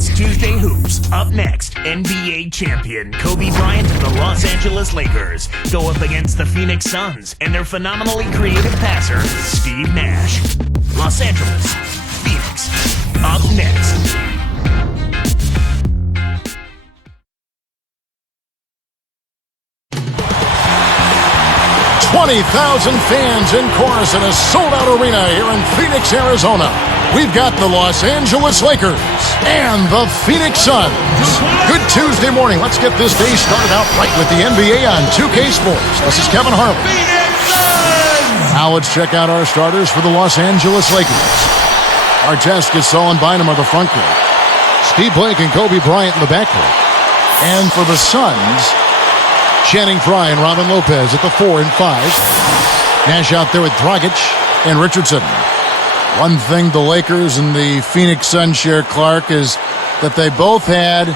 It's Tuesday Hoops. Up next, NBA champion Kobe Bryant and the Los Angeles Lakers go up against the Phoenix Suns and their phenomenally creative passer, Steve Nash. Los Angeles, Phoenix. Up next. $20,000 fans in chorus in a sold-out arena here in Phoenix, Arizona. We've got the Los Angeles Lakers and the Phoenix Suns. Good Tuesday morning. Let's get this day started out right with the NBA on 2K Sports. This is Kevin Harlan. Now let's check out our starters for the Los Angeles Lakers. Artest, Gasol, and Bynum are the front court. Steve Blake and Kobe Bryant in the backcourt. And for the Suns, Channing Frye and Robin Lopez at the 4 and 5. Nash out there with Dragic and Richardson. One thing the Lakers and the Phoenix Suns share, Clark, is that they both had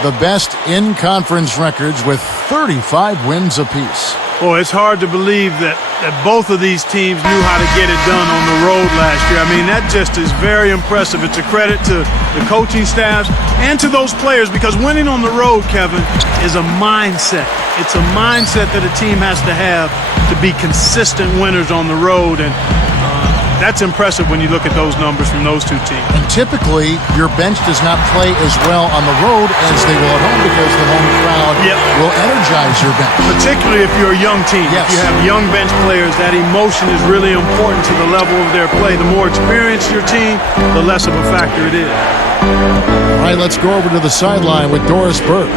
the best in-conference records with 35 wins apiece. Boy, it's hard to believe that both of these teams knew how to get it done on the road last year. I mean, that just is very impressive. It's a credit to the coaching staffs and to those players, because winning on the road, Kevin, is a mindset. It's a mindset that a team has to have to be consistent winners on the road, and that's impressive when you look at those numbers from those two teams. And typically, your bench does not play as well on the road as they will at home because the home crowd will energize your bench. Particularly if you're a young team. Yes. If you have young bench players, that emotion is really important to the level of their play. The more experienced your team, the less of a factor it is. All right, let's go over to the sideline with Doris Burke.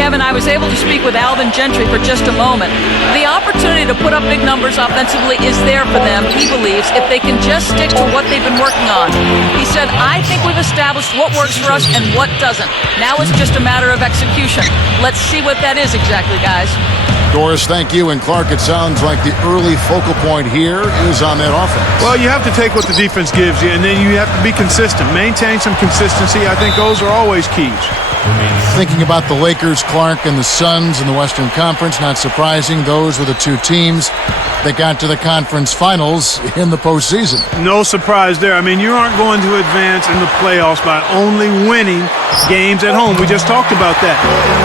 Kevin, I was able to speak with Alvin Gentry for just a moment. The opportunity to put up big numbers offensively is there for them, he believes, if they can just stick to what they've been working on. He said, I think we've established what works for us and what doesn't. Now it's just a matter of execution. Let's see what that is exactly, guys. Doris, thank you. And Clark, it sounds like the early focal point here is on that offense. Well, you have to take what the defense gives you, and then you have to be consistent. Maintain some consistency. I think those are always keys. Thinking about the Lakers, Clark, and the Suns in the Western Conference, not surprising, those were the two teams that got to the conference finals in the postseason. No surprise there. I mean, you aren't going to advance in the playoffs by only winning games at home. We just talked about that.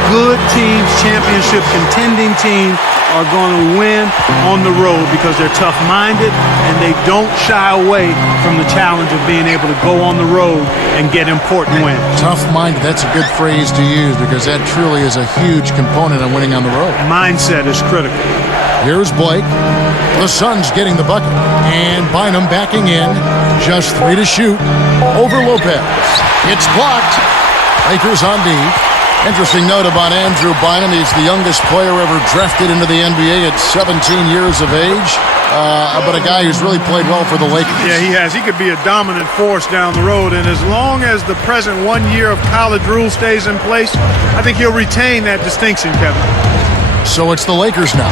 Good teams, championship contending teams, are going to win on the road because they're tough-minded and they don't shy away from the challenge of being able to go on the road and get important wins. Tough-minded, that's a good phrase to use because that truly is a huge component of winning on the road. Mindset is critical. Here's Blake. The Suns getting the bucket. And Bynum backing in. Just 3 to shoot. Over Lopez. It's blocked. Lakers on D. Interesting note about Andrew Bynum. He's the youngest player ever drafted into the NBA at 17 years of age. But a guy who's really played well for the Lakers. Yeah, he has. He could be a dominant force down the road. And as long as the present 1 year of college rule stays in place, I think he'll retain that distinction, Kevin. So it's the Lakers now.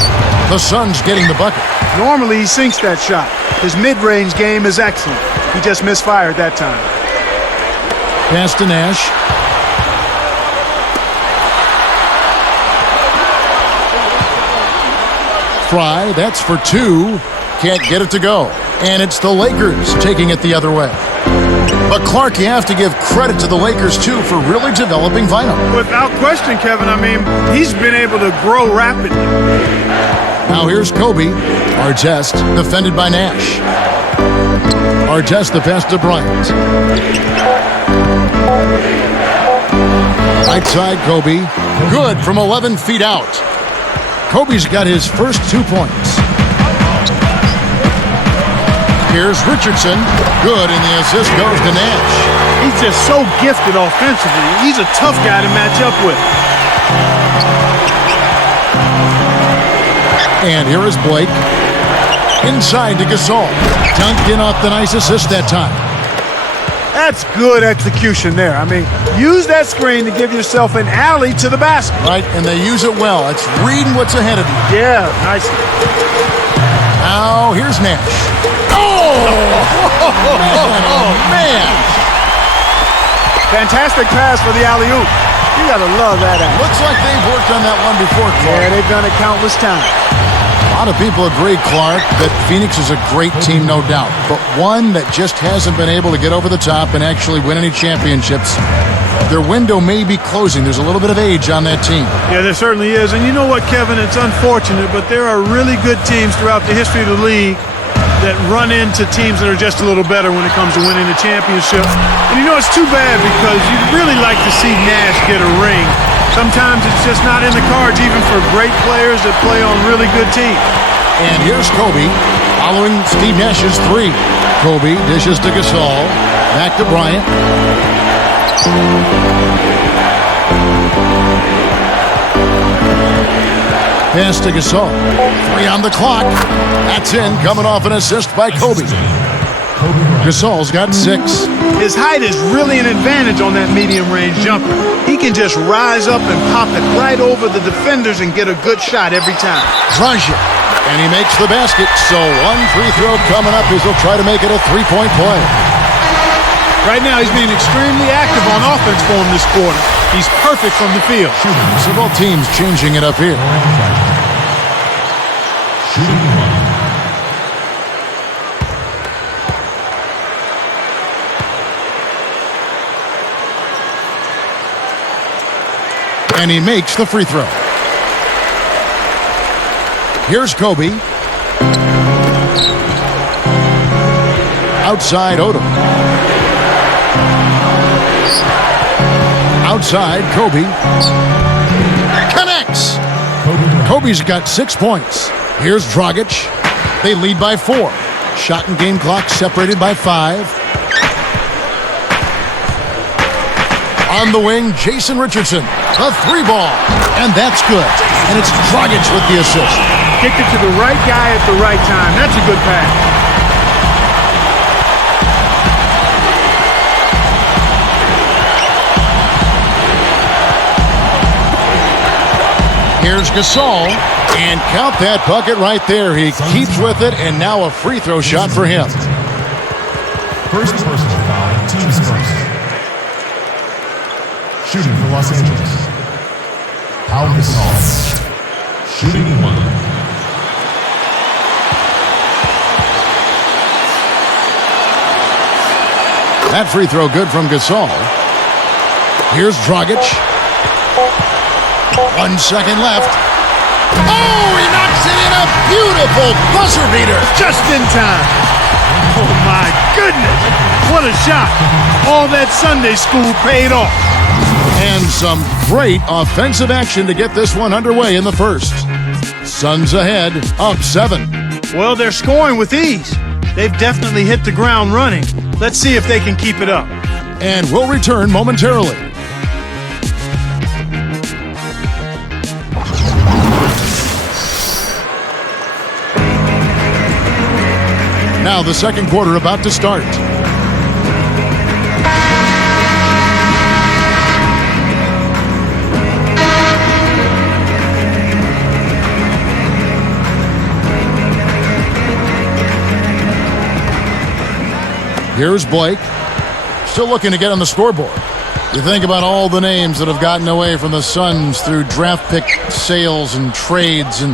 The Suns getting the bucket. Normally he sinks that shot. His mid-range game is excellent. He just misfired that time. Pass to Nash. Frye, that's for 2. Can't get it to go. And it's the Lakers taking it the other way. But Clark, you have to give credit to the Lakers, too, for really developing Bynum. Without question, Kevin. I mean, he's been able to grow rapidly. Now here's Kobe. Artest, defended by Nash. Artest, the pass to Bryant. Right side, Kobe. Good from 11 feet out. Kobe's got his first 2 points. Here's Richardson. Good, and the assist goes to Nash. He's just so gifted offensively. He's a tough guy to match up with. And here is Blake. Inside to Gasol. Dunked in off the nice assist that time. That's good execution there. I mean, use that screen to give yourself an alley to the basket. Right, and they use it well. It's reading what's ahead of you. Yeah, nice. Now, here's Nash. Oh, man. Fantastic pass for the alley-oop. You got to love that. Looks like they've worked on that one before, Clark. Yeah, they've done it countless times. A lot of people agree, Clark, that Phoenix is a great team, no doubt, but one that just hasn't been able to get over the top and actually win any championships. Their window may be closing. There's a little bit of age on that team. Yeah, there certainly is. And you know what, Kevin? It's unfortunate, but there are really good teams throughout the history of the league that run into teams that are just a little better when it comes to winning a championship. And you know, it's too bad because you'd really like to see Nash get a ring. Sometimes it's just not in the cards, even for great players that play on really good teams. And here's Kobe following Steve Nash's three. Kobe dishes to Gasol. Back to Bryant. Pass to Gasol. 3 on the clock. That's in, coming off an assist by Kobe. Gasol's got 6. His height is really an advantage on that medium-range jumper. He can just rise up and pop it right over the defenders and get a good shot every time. Dragic, and he makes the basket. So one free throw coming up as he'll try to make it a three-point play. Right now, he's being extremely active on offense for him this quarter. He's perfect from the field. So both teams changing it up here. And he makes the free throw. Here's Kobe. Outside Odom. Outside Kobe. Connects. Kobe's got 6 points. Here's Dragic. They lead by 4. Shot and game clock separated by 5. On the wing, Jason Richardson. A 3-ball. And that's good. And it's Dragic with the assist. Kicked it to the right guy at the right time. That's a good pass. Here's Gasol, and count that bucket right there. He keeps with it, and now a free throw shot for him. First personal foul, team's first. Shooting for Los Angeles. Pau Gasol. Shooting 1. That free throw good from Gasol. Here's Dragic. 1 second left. Oh, he knocks it in, a beautiful buzzer beater. Just in time. Oh, my goodness. What a shot. All that Sunday school paid off. And some great offensive action to get this one underway in the first. Suns ahead, up 7. Well, they're scoring with ease. They've definitely hit the ground running. Let's see if they can keep it up. And we'll return momentarily. Now the second quarter about to start. Here's Blake. Still looking to get on the scoreboard. You think about all the names that have gotten away from the Suns through draft pick sales and trades, and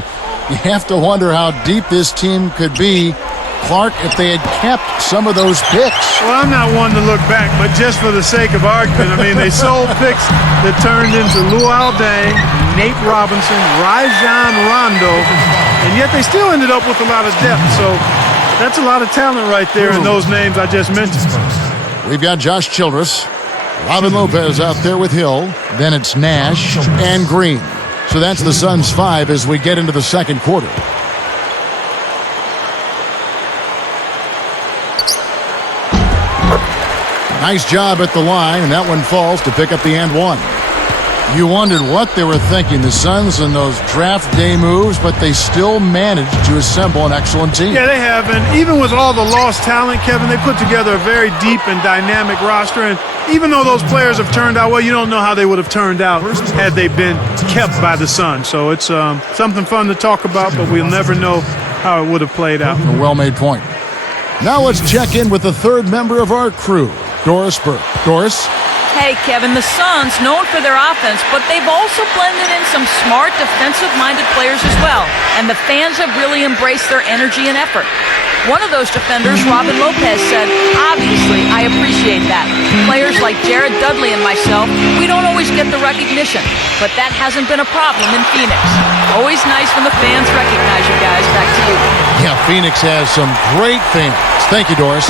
you have to wonder how deep this team could be, Clark, if they had kept some of those picks. Well, I'm not one to look back, but just for the sake of argument, I mean, they sold picks that turned into Luol Deng, Nate Robinson, Rajon Rondo, and yet they still ended up with a lot of depth. So that's a lot of talent right there in those names I just mentioned. We've got Josh Childress, Robin Lopez out there with Hill. Then it's Nash and Green. So that's the Suns' 5 as we get into the second quarter. Nice job at the line, and that one falls to pick up the and one. You wondered what they were thinking, the Suns, and those draft day moves, but they still managed to assemble an excellent team. Yeah, they have, and even with all the lost talent, Kevin, they put together a very deep and dynamic roster, and even though those players have turned out well, you don't know how they would have turned out had they been kept by the Suns. So it's something fun to talk about, but we'll never know how it would have played out. A well-made point. Now let's check in with the third member of our crew, Doris Burke. Doris? Hey, Kevin, the Suns, known for their offense, but they've also blended in some smart, defensive-minded players as well, and the fans have really embraced their energy and effort. One of those defenders, Robin Lopez, said, "Obviously, I appreciate that. Players like Jared Dudley and myself, we don't always get the recognition, but that hasn't been a problem in Phoenix. Always nice when the fans recognize you guys." Back to you. Yeah, Phoenix has some great fans. Thank you, Doris.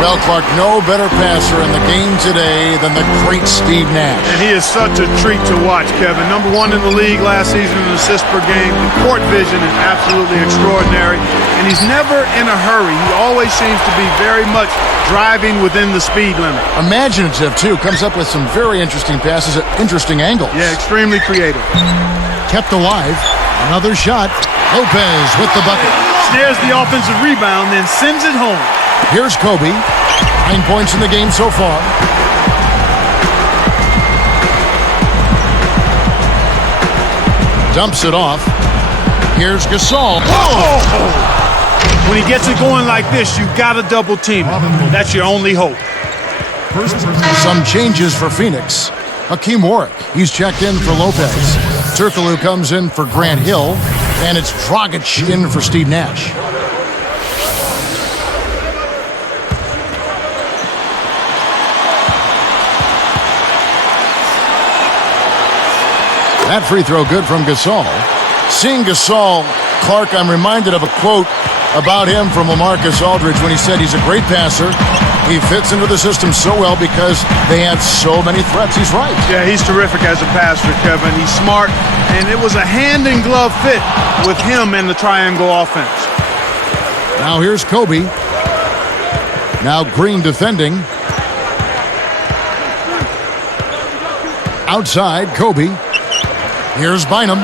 Well, Clark, no better passer in the game today than the great Steve Nash. And he is such a treat to watch, Kevin. Number 1 in the league last season in assists per game. The court vision is absolutely extraordinary. And he's never in a hurry. He always seems to be very much driving within the speed limit. Imaginative, too. Comes up with some very interesting passes at interesting angles. Yeah, extremely creative. Kept alive. Another shot. Lopez with the bucket. Snares the offensive rebound, then sends it home. Here's Kobe. 9 points in the game so far. Dumps it off. Here's Gasol. Oh! When he gets it going like this, you got to double team him. That's your only hope. Some changes for Phoenix. Hakeem Warwick, he's checked in for Lopez. Turkoglu comes in for Grant Hill, and it's Dragic in for Steve Nash. That free throw good from Gasol. Seeing Gasol, Clark, I'm reminded of a quote about him from LaMarcus Aldridge when he said he's a great passer. He fits into the system so well because they had so many threats. He's right. Yeah, he's terrific as a passer, Kevin. He's smart, and it was a hand-in-glove fit with him and the triangle offense. Now here's Kobe. Now Green defending. Outside, Kobe. Here's Bynum.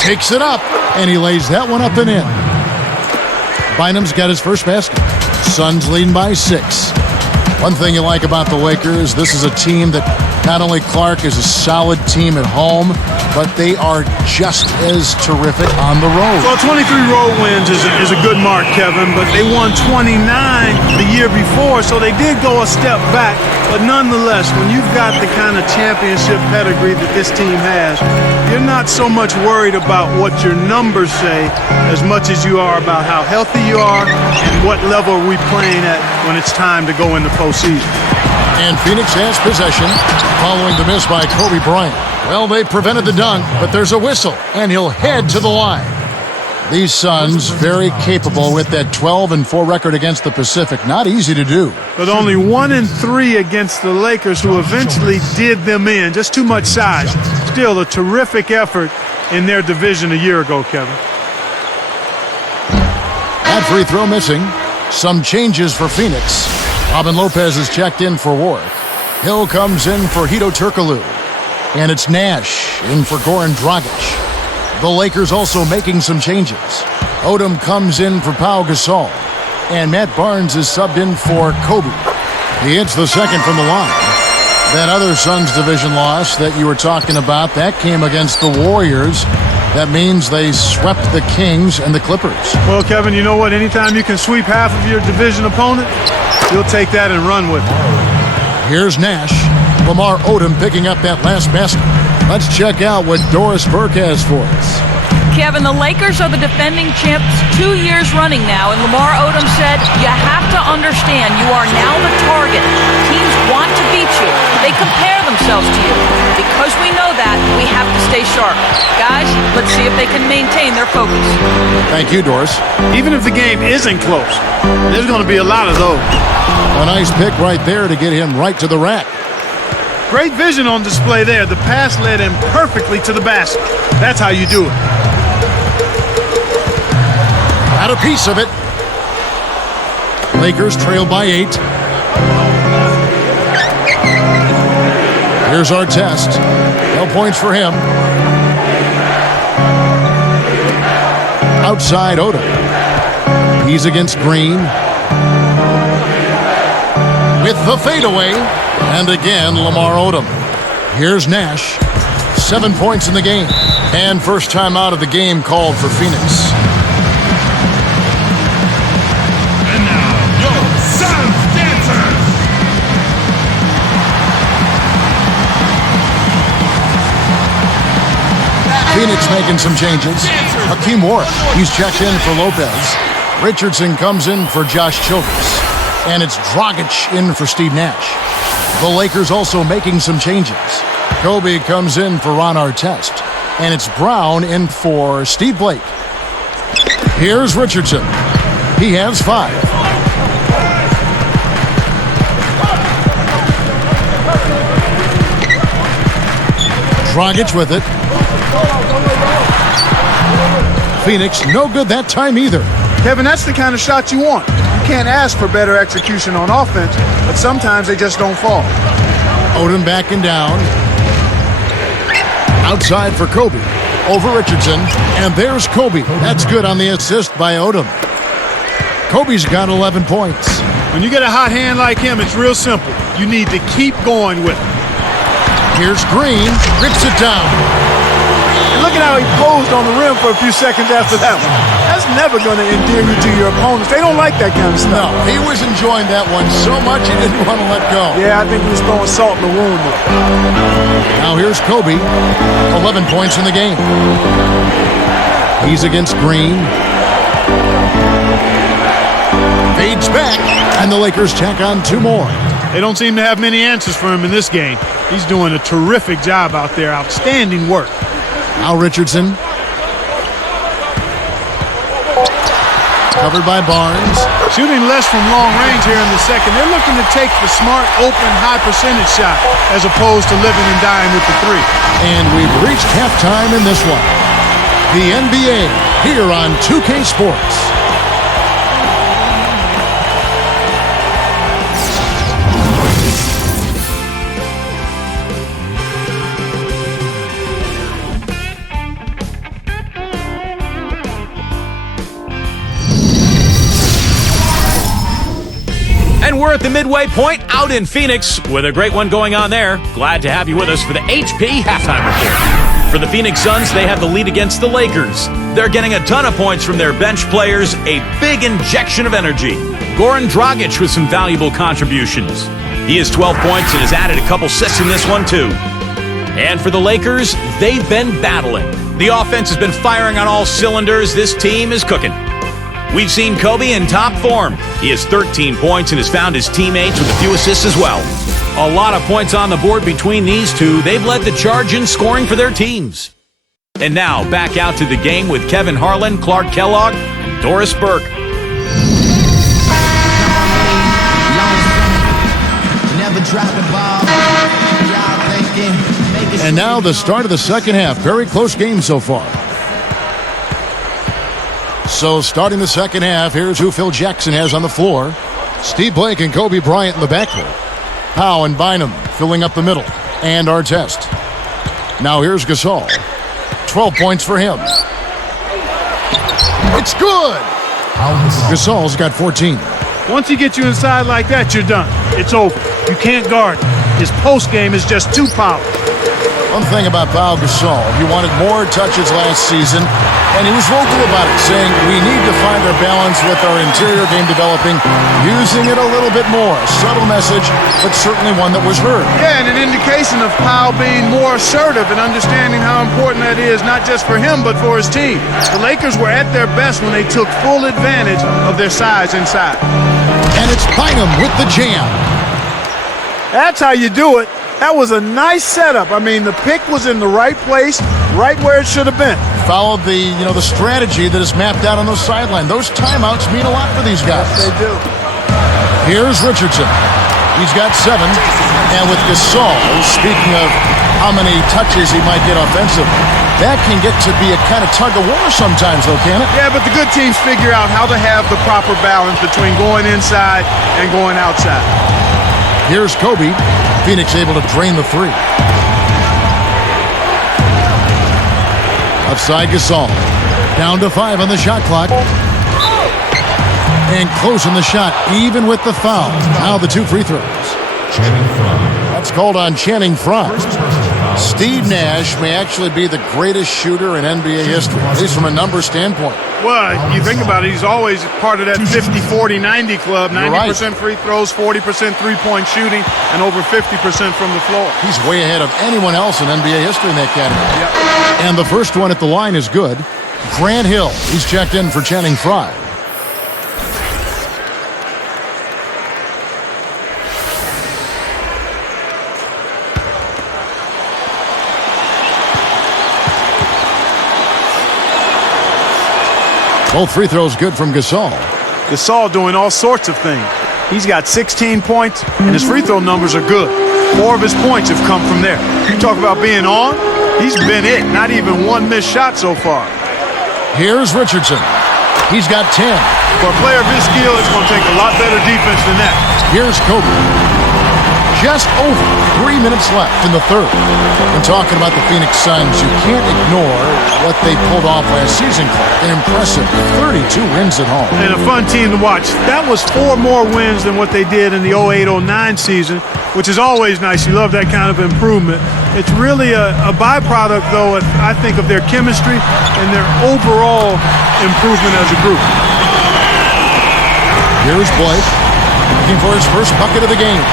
Takes it up, and he lays that one up and in. Bynum's got his first basket. Suns leading by 6. One thing you like about the Lakers, this is a team that not only Clark is a solid team at home, but they are just as terrific on the road. Well, 23 road wins is a good mark, Kevin, but they won 29 the year before, so they did go a step back. But nonetheless, when you've got the kind of championship pedigree that this team has, you're not so much worried about what your numbers say as much as you are about how healthy you are and what level are we playing at when it's time to go in the postseason. And Phoenix has possession following the miss by Kobe Bryant. Well, they prevented the dunk, but there's a whistle, and he'll head to the line. These Suns very capable with that 12-4 record against the Pacific. Not easy to do. But only 1-3 against the Lakers, who eventually did them in. Just too much size. Still a terrific effort in their division a year ago, Kevin. That free throw missing. Some changes for Phoenix. Robin Lopez is checked in for Warwick. Hill comes in for Hedo Turkoglu. And it's Nash in for Goran Dragic. The Lakers also making some changes. Odom comes in for Pau Gasol. And Matt Barnes is subbed in for Kobe. He hits the second from the line. That other Suns division loss that you were talking about, that came against the Warriors. That means they swept the Kings and the Clippers. Well, Kevin, you know what? Anytime you can sweep half of your division opponent, you'll take that and run with it. Here's Nash. Lamar Odom picking up that last basket. Let's check out what Doris Burke has for us. Kevin, the Lakers are the defending champs 2 years running now, and Lamar Odom said, "You have to understand you are now the target. Teams want to beat you. They compare themselves to you. Because we know that, we have to stay sharp. Guys, let's see if they can maintain their focus." Thank you, Doris. Even if the game isn't close, there's going to be a lot of those. A nice pick right there to get him right to the rack. Great vision on display there. The pass led him perfectly to the basket. That's how you do it. Got a piece of it. Lakers trail by 8. Here's our test. No points for him. Outside Odom. He's against Green. With the fadeaway. And again, Lamar Odom. Here's Nash. 7 points in the game. And first time out of the game called for Phoenix. And now, your Suns dancers. Phoenix making some changes. Hakeem Warren, he's checked in for Lopez. Richardson comes in for Josh Childress. And it's Dragic in for Steve Nash. The Lakers also making some changes. Kobe comes in for Ron Artest. And it's Brown in for Steve Blake. Here's Richardson. He has 5. Dragic with it. Phoenix, no good that time either. Kevin, that's the kind of shot you want. You can't ask for better execution on offense, but sometimes they just don't fall. Odom backing down. Outside for Kobe. Over Richardson. And there's Kobe. That's good on the assist by Odom. Kobe's got 11 points. When you get a hot hand like him, it's real simple. You need to keep going with it. Here's Green, rips it down. And look at how he posed on the rim for a few seconds after that one. That's never going to endear you to your opponents. They don't like that kind of stuff. No, he was enjoying that one so much he didn't want to let go. Yeah, I think he was throwing salt in the wound there. Now here's Kobe, 11 points in the game. He's against Green. Fades back, and the Lakers tack on 2 more. They don't seem to have many answers for him in this game. He's doing a terrific job out there. Outstanding work. Now Richardson. Covered by Barnes. Shooting less from long range here in the second. They're looking to take the smart, open, high percentage shot as opposed to living and dying with the 3. And we've reached halftime in this one. The NBA here on 2K Sports. And we're at the midway point out in Phoenix with a great one going on there. Glad to have you with us for the HP Halftime Report. For the Phoenix Suns, they have the lead against the Lakers. They're getting a ton of points from their bench players, a big injection of energy. Goran Dragic with some valuable contributions. He has 12 points and has added a couple assists in this one too. And for the Lakers, they've been battling. The offense has been firing on all cylinders. This team is cooking. We've seen Kobe in top form. He has 13 points and has found his teammates with a few assists as well. A lot of points on the board between these two. They've led the charge in scoring for their teams. And now, back out to the game with Kevin Harlan, Clark Kellogg, and Doris Burke. And now the start of the second half. Very close game so far. So starting the second half, here's who Phil Jackson has on the floor. Steve Blake and Kobe Bryant in the backcourt. Howe and Bynum filling up the middle. And Artest. Now here's Gasol. 12 points for him. It's good! Gasol's got 14. Once he gets you inside like that, you're done. It's over. You can't guard him. His post game is just too powerful. One thing about Pau Gasol, he wanted more touches last season, and he was vocal about it, saying we need to find our balance with our interior game developing, using it a little bit more. A subtle message, but certainly one that was heard. Yeah, and an indication of Pau being more assertive and understanding how important that is, not just for him, but for his team. The Lakers were at their best when they took full advantage of their size inside. And it's Bynum with the jam. That's how you do it. That was a nice setup. I mean, the pick was in the right place, right where it should have been. Followed the strategy that is mapped out on the sideline. Those timeouts mean a lot for these guys. Yes, they do. Here's Richardson. He's got 7. And with Gasol, speaking of how many touches he might get offensively, that can get to be a kind of tug of war sometimes, though, can it? Yeah, but the good teams figure out how to have the proper balance between going inside and going outside. Here's Kobe. Phoenix able to drain the 3. Outside Gasol. Down to 5 on the shot clock. And closing the shot, even with the foul. Now the 2 free throws. Channing Frye. That's called on Channing Frye. First personal foul Steve Nash may actually be the greatest shooter in NBA history, at least from a number standpoint. Well, you think about it, he's always part of that 50-40-90 club. 90% free throws, 40% three-point shooting, and over 50% from the floor. He's way ahead of anyone else in NBA history in that category. Yep. And the first one at the line is good. Grant Hill, he's checked in for Channing Frye. Both free throws good from Gasol. Gasol doing all sorts of things. He's got 16 points, and his free throw numbers are good. 4 of his points have come from there. You talk about being on, he's been it. Not even one missed shot so far. Here's Richardson. He's got 10. For a player of his skill, it's going to take a lot better defense than that. Here's Kobe. Just over 3 minutes left in the third. When talking about the Phoenix Suns, you can't ignore what they pulled off last season. An impressive 32 wins at home. And a fun team to watch. That was 4 more wins than what they did in the 08-09 season, which is always nice. You love that kind of improvement. It's really a byproduct, though, I think, of their chemistry and their overall improvement as a group. Here's Blake, looking for his first bucket of the game.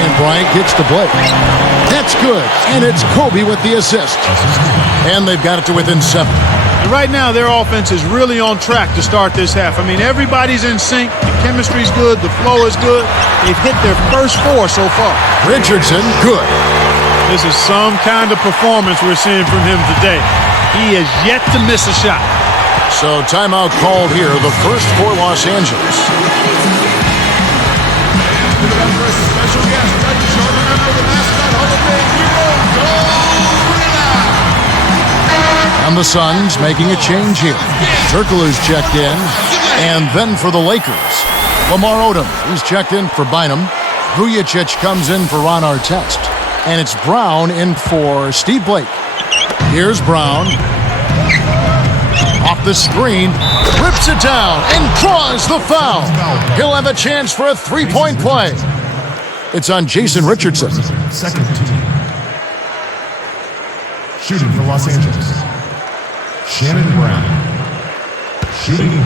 And Bryant gets to Blake. That's good. And it's Kobe with the assist. And they've got it to within 7. And right now, their offense is really on track to start this half. I mean, everybody's in sync. The chemistry's good. The flow is good. They've hit their first 4 so far. Richardson, good. This is some kind of performance we're seeing from him today. He has yet to miss a shot. So timeout called here, the first for Los Angeles. And the Suns making a change here. Turkoglu's checked in. And then for the Lakers, Lamar Odom, he's checked in for Bynum. Vujacic comes in for Ron Artest. And it's Brown in for Steve Blake. Here's Brown. Off the screen, rips it down, and draws the foul. He'll have a chance for a three-point play. It's on Jason Richardson. Second team. Shooting for Los Angeles. Shannon Brown. Shooting 1.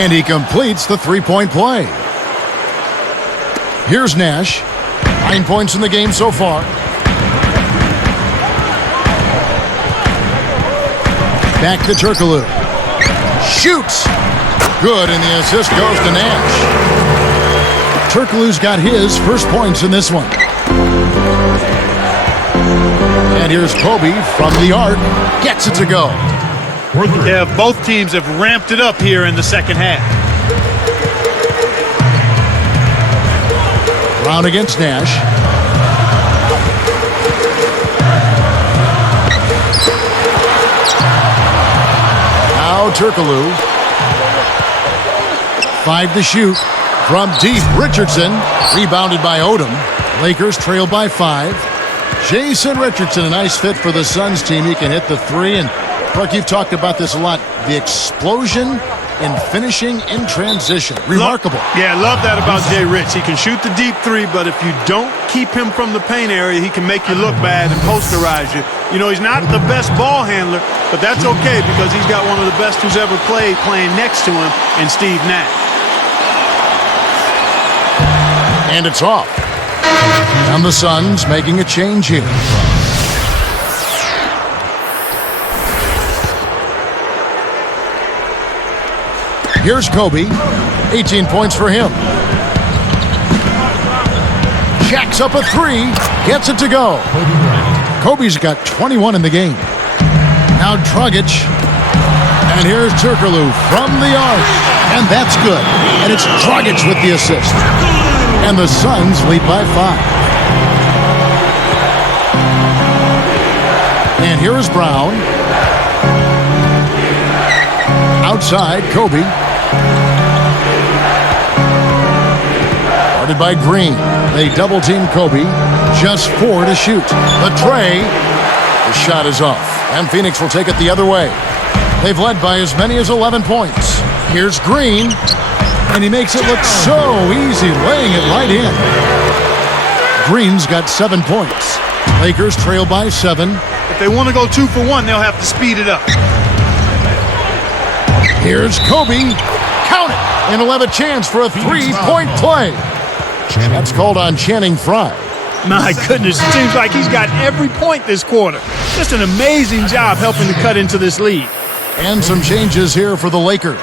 And he completes the three-point play. Here's Nash. 9 points in the game so far. Back to Turkoglu. Shoots. Good, and the assist goes to Nash. Turkoglu's got his first points in this one. And here's Kobe from the arc. Gets it to go. Yeah, both teams have ramped it up here in the second half. Brown against Nash. Now Turkoglu. 5 to shoot. From deep, Richardson. Rebounded by Odom. Lakers trail by 5. Jason Richardson, a nice fit for the Suns team. He can hit the 3. And, Clark, you've talked about this a lot. The explosion in finishing in transition. Remarkable. Love that about Jay Rich. He can shoot the deep 3, but if you don't keep him from the paint area, he can make you look bad and posterize you. You know, he's not the best ball handler, but that's okay because he's got one of the best who's ever played playing next to him in Steve Nash. And it's off. And the Suns making a change here. Here's Kobe. 18 points for him. Jacks up a 3. Gets it to go. Kobe's got 21 in the game. Now Dragic. And here's Turkoglu from the arc. And that's good. And it's Dragic with the assist. And the Suns lead by 5. And here is Brown. Outside, Kobe. Guarded by Green. They double-team Kobe. Just 4 to shoot. The tray. The shot is off. And Phoenix will take it the other way. They've led by as many as 11 points. Here's Green. And he makes it look so easy, laying it right in. Green's got 7 points. Lakers trail by 7. If they want to go 2 for 1, they'll have to speed it up. Here's Kobe. Count it! And he'll have a chance for a 3-point play. That's called on Channing Frye. My goodness, it seems like he's got every point this quarter. Just an amazing job helping to cut into this lead. And some changes here for the Lakers.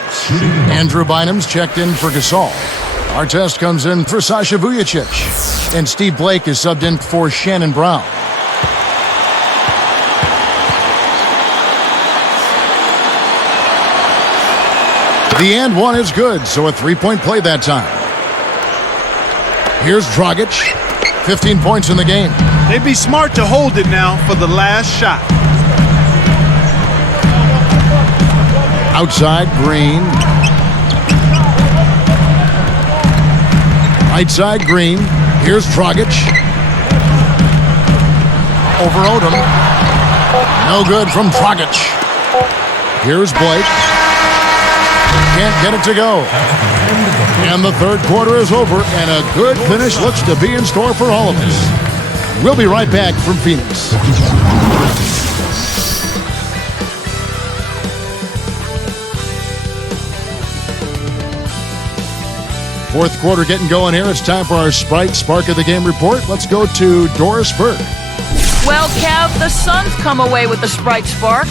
Andrew Bynum's checked in for Gasol. Artest comes in for Sasha Vujacic. And Steve Blake is subbed in for Shannon Brown. The and one is good, so a 3-point play that time. Here's Dragic. 15 points in the game. They'd be smart to hold it now for the last shot. Outside, Green. Right side, Green. Here's Dragic. Over Odom. No good from Dragic. Here's Blake. Can't get it to go. And the third quarter is over, and a good finish looks to be in store for all of us. We'll be right back from Phoenix. Fourth quarter getting going here. It's time for our Sprite Spark of the Game report. Let's go to Doris Burke. Well, Kev, the Suns come away with the Sprite Spark.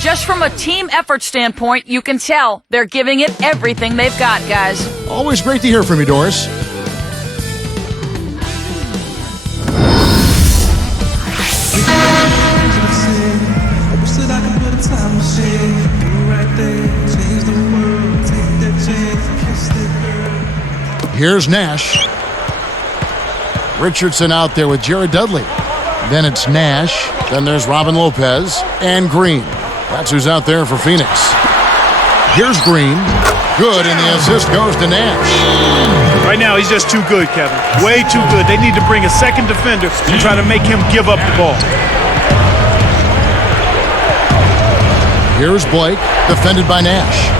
Just from a team effort standpoint, you can tell they're giving it everything they've got, guys. Always great to hear from you, Doris. Here's Nash. Richardson out there with Jared Dudley. Then it's Nash. Then there's Robin Lopez and Green. That's who's out there for Phoenix. Here's Green. Good, and the assist goes to Nash. Right now, he's just too good, Kevin. Way too good. They need to bring a second defender and try to make him give up the ball. Here's Blake, defended by Nash.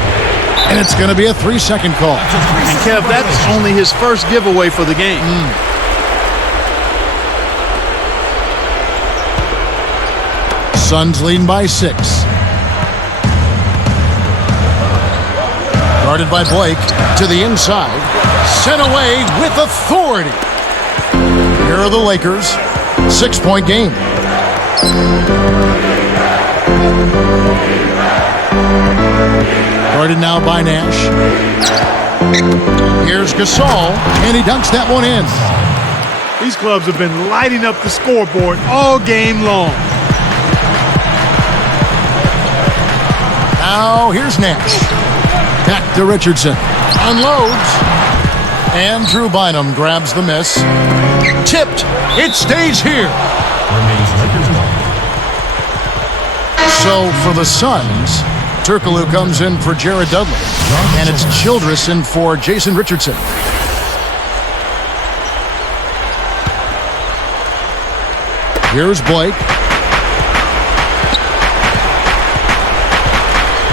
And it's going to be a 3-second call. And Kev, that's only his first giveaway for the game. Suns leading by 6. Guarded by Blake to the inside. Sent away with authority. Here are the Lakers. 6-point game. Guarded now by Nash. Here's Gasol, and he dunks that one in. These clubs have been lighting up the scoreboard all game long. Now here's Nash. Back to Richardson. Unloads. And Drew Bynum grabs the miss. Tipped. It stays here. So for the Suns, Turkoglu comes in for Jared Dudley. And it's Childress in for Jason Richardson. Here's Blake.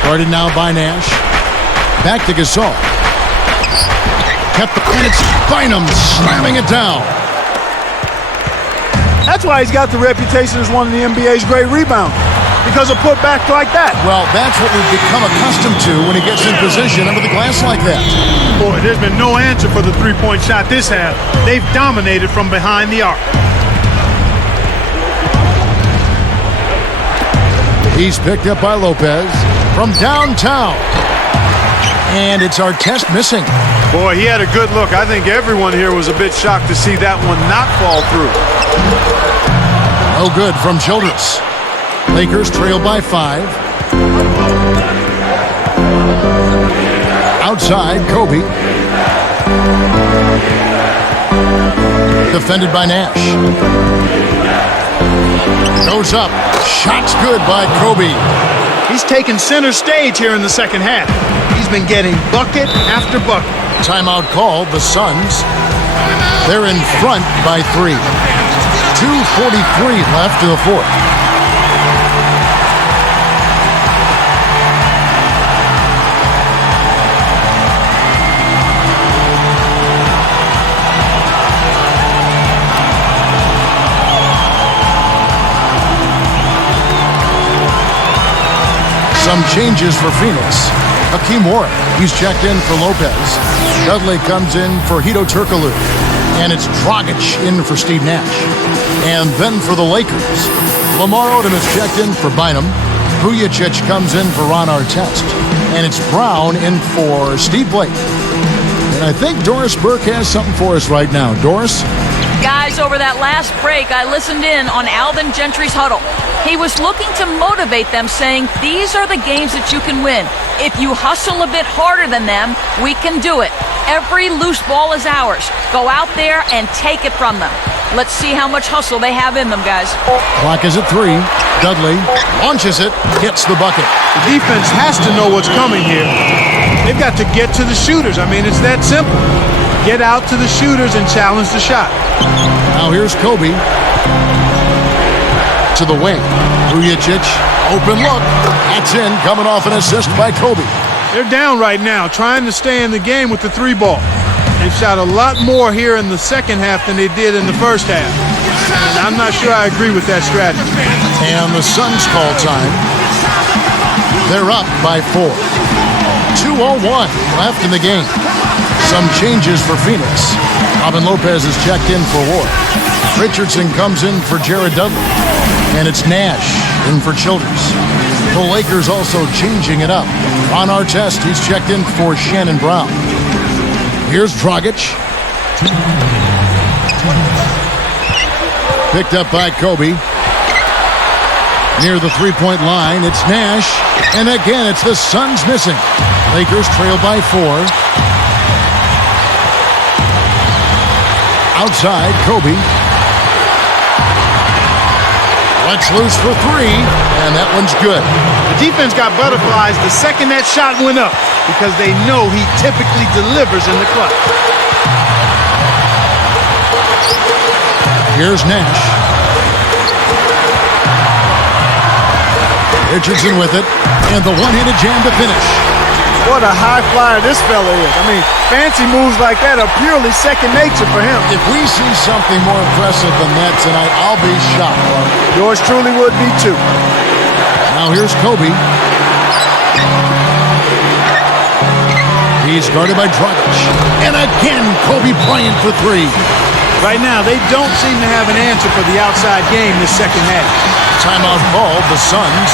Guarded now by Nash. Back to Gasol. Kept the, and it's Bynum slamming it down. That's why he's got the reputation as one of the NBA's great rebounders. Because of putbacks like that. Well, that's what we've become accustomed to when he gets in position under the glass like that. Boy, there's been no answer for the three-point shot this half. They've dominated from behind the arc. He's picked up by Lopez from downtown. And it's Artest missing. Boy, he had a good look. I think everyone here was a bit shocked to see that one not fall through. No good from Childress. Lakers trail by 5. Outside, Kobe. Defended by Nash. Goes up. Shot's good by Kobe. He's taken center stage here in the second half. He's been getting bucket after bucket. Timeout called. The Suns. They're in front by 3. 2:43 left to the fourth. Some changes for Phoenix. Hakeem Warren, he's checked in for Lopez. Dudley comes in for Hedo Turkoglu. And it's Dragic in for Steve Nash. And then for the Lakers, Lamar Odom is checked in for Bynum. Vujicic comes in for Ron Artest. And it's Brown in for Steve Blake. And I think Doris Burke has something for us right now. Doris? Guys, over that last break, I listened in on Alvin Gentry's huddle. He was looking to motivate them, saying, these are the games that you can win. If you hustle a bit harder than them, we can do it. Every loose ball is ours. Go out there and take it from them. Let's see how much hustle they have in them, guys. Clock is at 3. Dudley launches it, hits the bucket. The defense has to know what's coming here. They've got to get to the shooters. I mean, it's that simple. Get out to the shooters and challenge the shot. Now here's Kobe. To the wing. Vujicic, open look. That's in, coming off an assist by Kobe. They're down right now, trying to stay in the game with the 3-ball. They've shot a lot more here in the second half than they did in the first half. And I'm not sure I agree with that strategy. And the Suns call time. They're up by 4. 2:01 left in the game. Some changes for Phoenix. Robin Lopez is checked in for Ward. Richardson comes in for Jared Dudley. And it's Nash in for Childers. The Lakers also changing it up. Ron Artest, he's checked in for Shannon Brown. Here's Dragic. Picked up by Kobe. Near the three-point line, it's Nash. And again, it's the Suns missing. Lakers trail by 4. Outside, Kobe. Let's loose for 3, and that one's good. The defense got butterflies the second that shot went up because they know he typically delivers in the clutch. Here's Nash. Richardson with it, and the one-handed jam to finish. What a high flyer this fella is. I mean, fancy moves like that are purely second nature for him. If we see something more impressive than that tonight, I'll be shocked. Yours truly would be too. Now here's Kobe. He's guarded by Dragic. And again, Kobe Bryant for 3. Right now, they don't seem to have an answer for the outside game this second half. Timeout called, the Suns.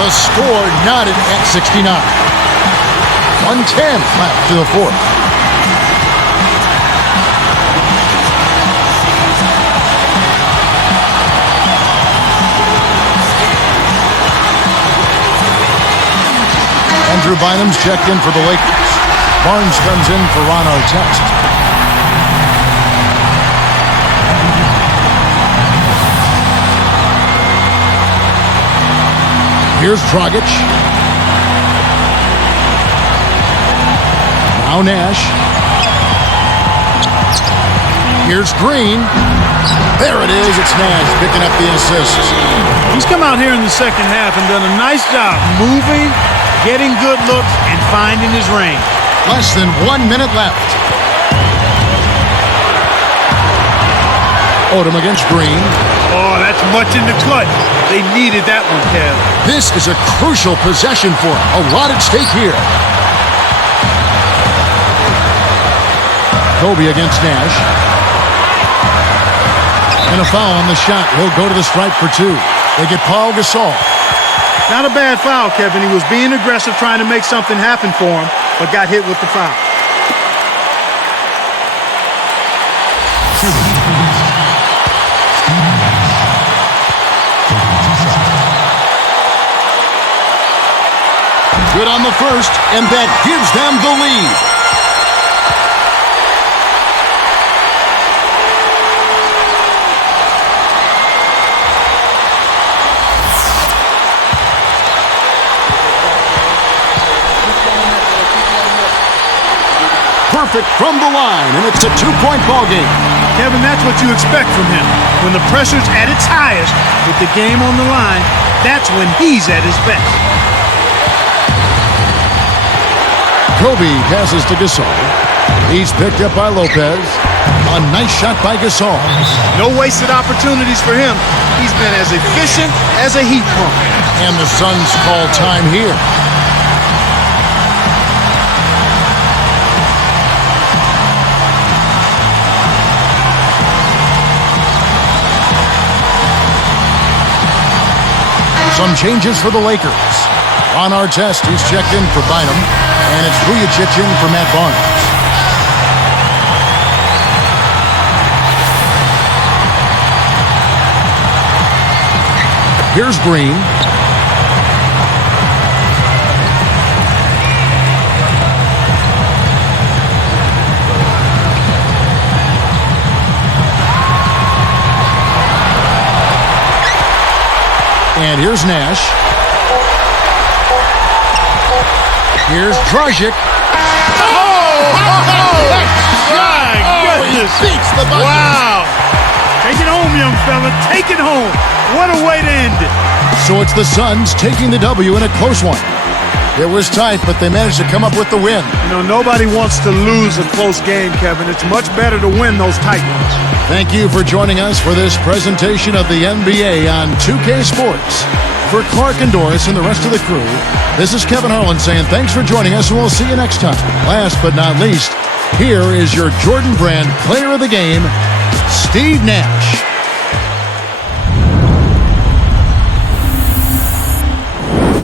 The score knotted at 69. 1:10 left to the 4th. Andrew Bynum's checked in for the Lakers. Barnes comes in for Ron Artest. Here's Dragic. Now Nash. Here's Green. There it is. It's Nash picking up the assist. He's come out here in the second half and done a nice job moving, getting good looks, and finding his range. Less than 1 minute left. Odom against Green. Oh, that's much in the clutch. They needed that one, Kev. This is a crucial possession for him. A lot at stake here. Kobe against Nash. And a foul on the shot. He'll go to the stripe for 2. They get Paul Gasol. Not a bad foul, Kevin. He was being aggressive, trying to make something happen for him, but got hit with the foul. Good on the first, and that gives them the lead. Perfect from the line, and it's a 2-point ball game. Kevin, that's what you expect from him. When the pressure's at its highest, with the game on the line, that's when he's at his best. Kobe passes to Gasol. He's picked up by Lopez. A nice shot by Gasol. No wasted opportunities for him. He's been as efficient as a heat pump. And the Suns call time here. Some changes for the Lakers. Ron Artest, he's checked in for Bynum, and it's Vujacic in for Matt Barnes. Here's Green. And here's Nash. Here's Dragic. My goodness. He beats the Buckets. Wow. Take it home, young fella. Take it home. What a way to end it. So it's the Suns taking the W in a close one. It was tight, but they managed to come up with the win. You know, nobody wants to lose a close game, Kevin. It's much better to win those tight ones. Thank you for joining us for this presentation of the NBA on 2K Sports. For Clark and Doris and the rest of the crew, this is Kevin Harlan saying thanks for joining us, and we'll see you next time. Last but not least, here is your Jordan Brand Player of the Game, Steve Nash.